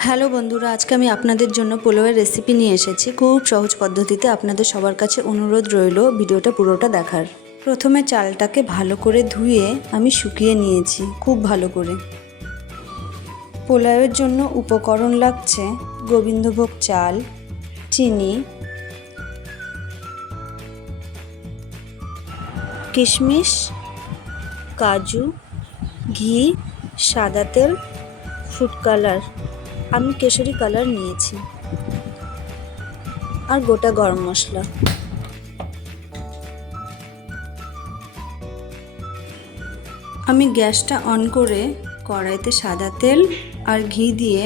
Hello বন্ধুরা, আজকে আমি আপনাদের জন্য পোলাওয়ের রেসিপি নিয়ে এসেছি। খুব সহজ পদ্ধতিতে আপনাদের সবার কাছে অনুরোধ রইল ভিডিওটা পুরোটা দেখার। প্রথমে চালটাকে ভালো করে ধুয়ে আমি শুকিয়ে নিয়েছি, খুব ভালো করে। পোলাওয়ের জন্য উপকরণ লাগছে গোবিন্দভোগ চাল, চিনি, কিশমিশ, কাজু, ঘি, সাদা তেল ফুড কালার আমি কেশরি কালার নিয়েছি। আর গোটা গরম মশলা। আমি গ্যাসটা অন করে কড়াইতে সাদা তেল আর ঘি দিয়ে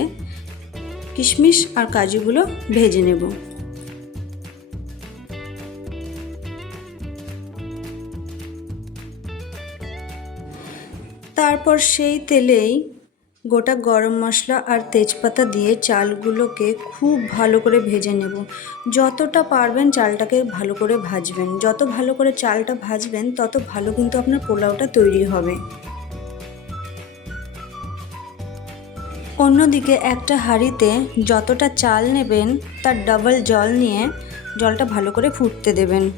কিশমিশ আর কাজুগুলো ভেজে নেব। তারপর সেই তেলেই গোটা গরম মশলা আর তেজপাতা দিয়ে চালগুলোকে খুব ভালো করে ভেজে নেব। যতটা পারবেন চালটাকে ভালো করে ভাজবেন। যত ভালো করে চালটা ভাজবেন, তত ভালো কিন্তু আপনার পোলাওটা তৈরি হবে। অন্যদিকে একটা হাঁড়িতে যতটা চাল নেবেন, তার ডাবল জল নিয়ে জলটা ভালো করে ফুটতে দেবেন।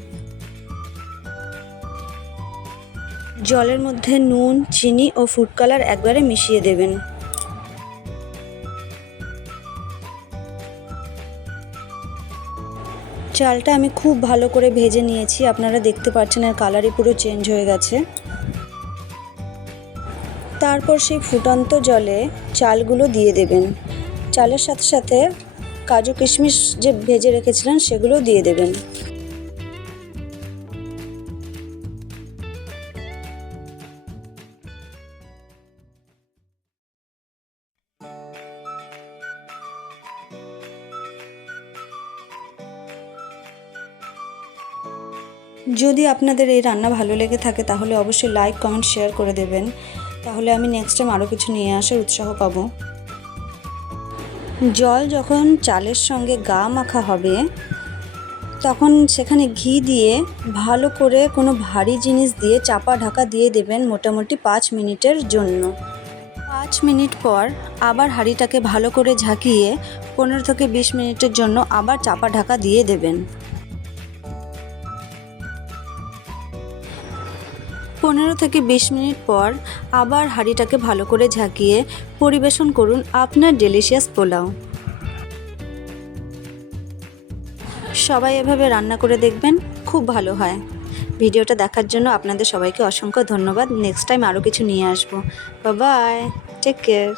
জলের মধ্যে নুন, চিনি ও ফুড কালার একবারে মিশিয়ে দেবেন। চালটা আমি খুব ভালো করে ভেজে নিয়েছি। আপনারা দেখতে পাচ্ছেন এর কালারই পুরো চেঞ্জ হয়ে গেছে। তারপর সেই ফুটন্ত জলে চালগুলো দিয়ে দেবেন। চালের সাথে সাথে কাজু কিশমিশ যে ভেজে রেখেছিলেন সেগুলো দিয়ে দেবেন। যদি আপনাদের এই রান্না ভালো লেগে থাকে, তাহলে অবশ্যই লাইক কমেন্ট শেয়ার করে দেবেন। তাহলে আমি নেক্সট টাইম আরও কিছু নিয়ে আসার উৎসাহ পাবো। জল যখন চালের সঙ্গে গা মাখা হবে, তখন সেখানে ঘি দিয়ে ভালো করে কোনো ভারী জিনিস দিয়ে চাপা ঢাকা দিয়ে দেবেন মোটামুটি পাঁচ মিনিটের জন্য। পাঁচ মিনিট পর আবার হাঁড়িটাকে ভালো করে ঝাঁকিয়ে পনেরো থেকে বিশ মিনিটের জন্য আবার চাপা ঢাকা দিয়ে দেবেন। পনেরো থেকে বিশ মিনিট পর আবার হাঁড়িটাকে ভালো করে ঝাঁকিয়ে পরিবেশন করুন আপনার ডেলিশিয়াস পোলাও। সবাই এভাবে রান্না করে দেখবেন, খুব ভালো হয়। ভিডিওটা দেখার জন্য আপনাদের সবাইকে অসংখ্য ধন্যবাদ। নেক্সট টাইম আরও কিছু নিয়ে আসব। Bye take care